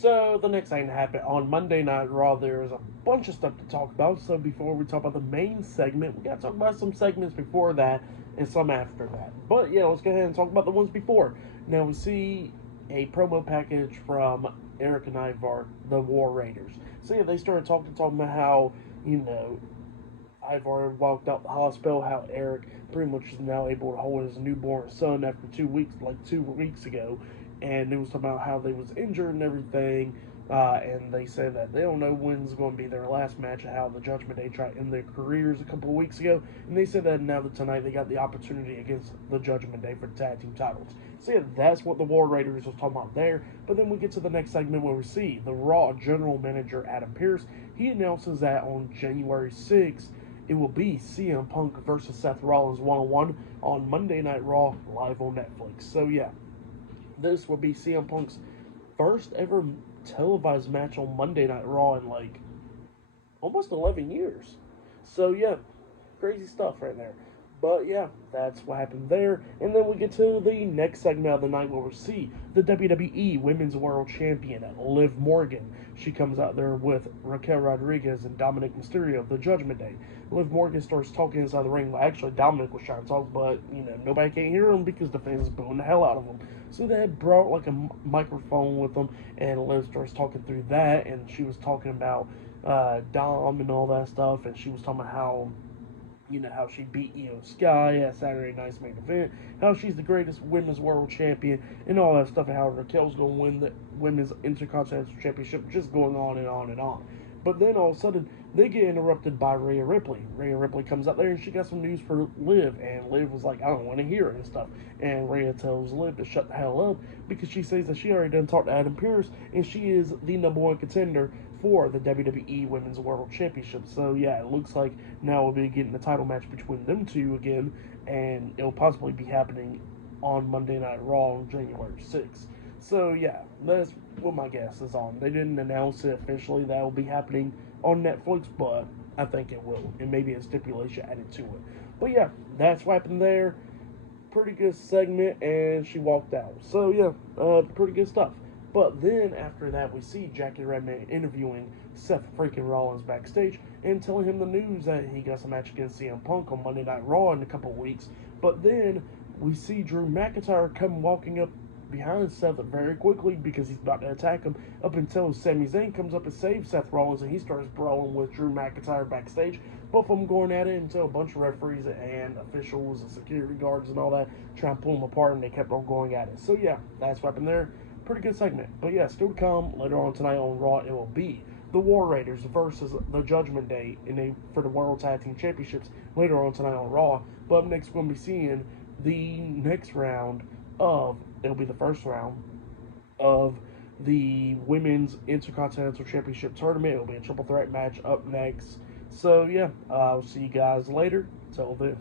So the next thing that happened on Monday Night Raw, there's a bunch of stuff to talk about. So before we talk about the main segment, we gotta talk about some segments before that and some after that. But yeah, let's go ahead and talk about the ones before. Now we see a promo package from Eric and Ivar, the War Raiders. So yeah, they started talking about how, you know, Ivar walked out the hospital, how Eric pretty much is now able to hold his newborn son after 2 weeks, like 2 weeks ago, and it was talking about how they was injured and everything. And they say that they don't know when's going to be their last match, how the Judgment Day tried in their careers a couple of weeks ago. And they said that now that tonight they got the opportunity against the Judgment Day for the tag team titles. So yeah, that's what the War Raiders was talking about there. But then we get to the next segment where we see the Raw general manager Adam Pearce. He announces that on January 6th, it will be CM Punk versus Seth Rollins one-on-one on Monday Night Raw live on Netflix. So yeah, this will be CM Punk's first ever televised match on Monday Night Raw in like almost 11 years. So yeah, crazy stuff right there. But yeah, that's what happened there. And then we get to the next segment of the night where we see the WWE Women's World Champion, Liv Morgan. She comes out there with Raquel Rodriguez and Dominik Mysterio, the Judgment Day. Liv Morgan starts talking inside the ring. Well, actually, Dominik was trying to talk, but, you know, nobody can hear him because the fans booing the hell out of him. So they had brought, like, a microphone with them, and Liv starts talking through that, and she was talking about Dom and all that stuff, and she was talking about how, you know, how she beat Io Sky at Saturday Night's main event, how she's the greatest women's world champion, and all that stuff, and how Raquel's going to win the women's intercontinental championship, just going on and on and on. But then all of a sudden, they get interrupted by Rhea Ripley. Rhea Ripley comes out there and she got some news for Liv, and Liv was like, I don't want to hear it and stuff. And Rhea tells Liv to shut the hell up because she says that she already done talked to Adam Pearce, and she is the number one contender for the WWE Women's World Championship. So yeah, it looks like now we'll be getting a title match between them two again, and it'll possibly be happening on Monday Night Raw on January 6th. So yeah, that's what my guess is on. They didn't announce it officially that will be happening on Netflix, but I think it will. And maybe a stipulation added to it. But yeah, that's what happened there. Pretty good segment, and she walked out. So yeah, pretty good stuff. But then after that, we see Jackie Redman interviewing Seth freaking Rollins backstage and telling him the news that he got some match against CM Punk on Monday Night Raw in a couple of weeks. But then we see Drew McIntyre come walking up behind Seth very quickly because he's about to attack him, up until Sami Zayn comes up and saves Seth Rollins, and he starts brawling with Drew McIntyre backstage. Both of them going at it until a bunch of referees and officials and security guards and all that try and pull them apart, and they kept on going at it. So yeah, that's what happened there. Pretty good segment. But yeah, still to come later on tonight on Raw, it will be the War Raiders versus the Judgment Day for the World Tag Team Championships later on tonight on Raw. But up next, we're going to be seeing the next round of, it'll be the first round of the Women's Intercontinental Championship Tournament. It'll be a triple threat match up next. So yeah, I'll see you guys later. Till then.